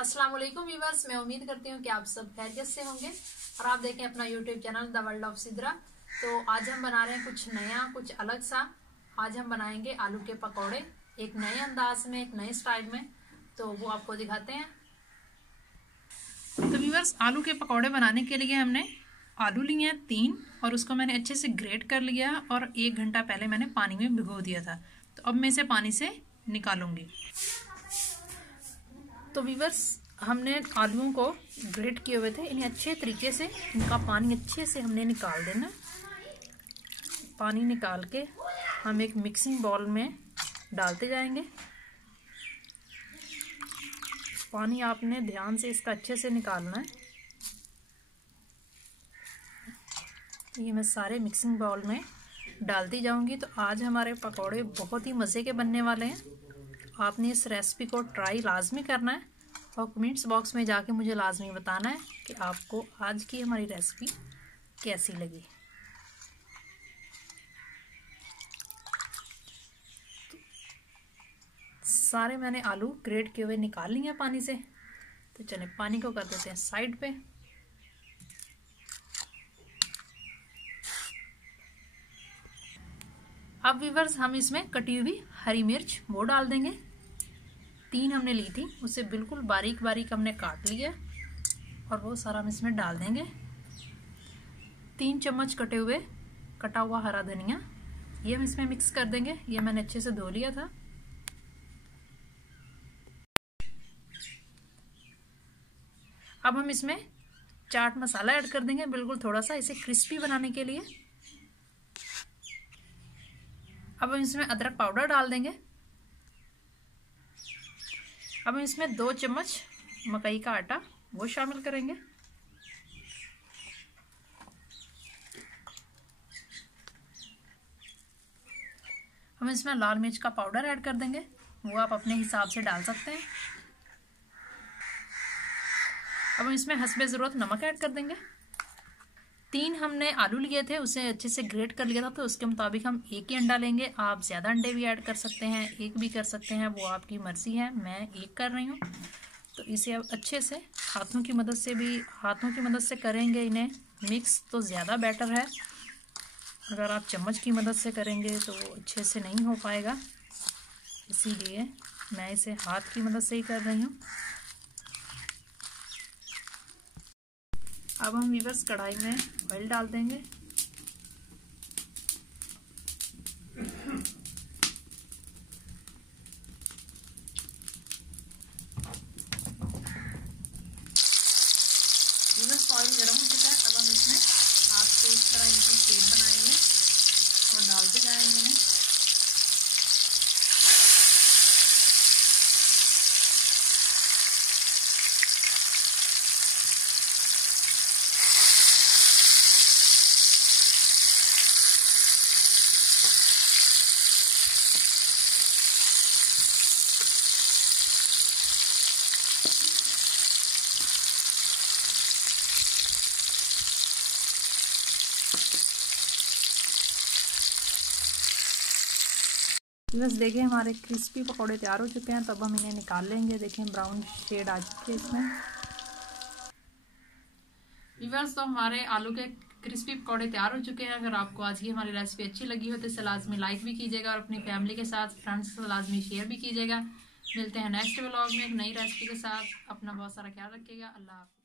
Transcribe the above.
अस्सलाम वालेकुम व्यूअर्स, मैं उम्मीद करती हूँ कि आप सब खैरियत से होंगे और आप देखें अपना YouTube channel the world of Sidra. तो आज हम बना रहे हैं कुछ नया, कुछ अलग सा। आज हम बनाएंगे आलू के पकौड़े, एक नए अंदाज में, एक नए स्टाइल में। तो वो आपको दिखाते हैं। तो व्यूअर्स, आलू के पकौड़े बनाने के लिए हमने आलू लिए हैं 3 और उसको मैंने अच्छे से ग्रेट कर लिया और 1 घंटा पहले मैंने पानी में भिगो दिया था। तो अब मैं इसे पानी से निकालूंगी। तो व्यूअर्स, हमने आलूओं को ग्रेट किए हुए थे, इन्हें अच्छे तरीके से, इनका पानी अच्छे से हमने निकाल देना। पानी निकाल के हम एक मिक्सिंग बाउल में डालते जाएंगे। पानी आपने ध्यान से इसका अच्छे से निकालना है। ये मैं सारे मिक्सिंग बाउल में डालती जाऊंगी। तो आज हमारे पकौड़े बहुत ही मज़े के बनने वाले हैं। आपने इस रेसिपी को ट्राई लाजमी करना है और कमेंट्स बॉक्स में जाके मुझे लाजमी बताना है कि आपको आज की हमारी रेसिपी कैसी लगी। तो सारे मैंने आलू ग्रेट किए हुए निकाल लिए पानी से। तो चलिए पानी को कर देते हैं साइड पे। अब व्यूअर्स, हम इसमें कटी हुई हरी मिर्च वो डाल देंगे। 3 हमने ली थी, उसे बिल्कुल बारीक बारीक हमने काट लिया और वो सारा हम इसमें डाल देंगे। 3 चम्मच कटा हुआ हरा धनिया, ये हम इसमें मिक्स कर देंगे। ये मैंने अच्छे से धो लिया था। अब हम इसमें चाट मसाला ऐड कर देंगे, बिल्कुल थोड़ा सा, इसे क्रिस्पी बनाने के लिए। अब हम इसमें अदरक पाउडर डाल देंगे। अब हम इसमें 2 चम्मच मकई का आटा वो शामिल करेंगे। हम इसमें लाल मिर्च का पाउडर ऐड कर देंगे, वो आप अपने हिसाब से डाल सकते हैं। अब हम इसमें हस्बे ज़रूरत नमक ऐड कर देंगे। 3 हमने आलू लिए थे, उसे अच्छे से ग्रेट कर लिया था, तो उसके मुताबिक हम 1 ही अंडा लेंगे। आप ज़्यादा अंडे भी ऐड कर सकते हैं, 1 भी कर सकते हैं, वो आपकी मर्ज़ी है। मैं 1 कर रही हूँ। तो इसे अब अच्छे से हाथों की मदद से करेंगे इन्हें मिक्स, तो ज़्यादा बेटर है। अगर आप चम्मच की मदद से करेंगे तो अच्छे से नहीं हो पाएगा, इसीलिए मैं इसे हाथ की मदद से ही कर रही हूँ। अब हम व्यूअर्स कढ़ाई में ऑयल डाल देंगे। व्यूअर्स, ऑयल गर्म हो चुका है। अब हम इसमें हाथ से इस तरह इनकी शेप बनाएंगे और डालते जाएंगे इन्हें। बस देखिए, हमारे क्रिस्पी पकौड़े तैयार हो चुके हैं। तब हम इन्हें निकाल लेंगे। देखें, ब्राउन शेड आ चुकी है इसमें। व्यूअर्स, तो हमारे आलू के क्रिस्पी पकौड़े तैयार हो चुके हैं। अगर आपको आज की हमारी रेसिपी अच्छी लगी हो तो इसे लाजमी लाइक भी कीजिएगा और अपनी फैमिली के साथ, फ्रेंड्स के साथ लाजमी शेयर भी कीजिएगा। मिलते हैं नेक्स्ट व्लॉग में एक नई रेसिपी के साथ। अपना बहुत सारा ख्याल रखिएगा। अल्लाह हाफ़िज़।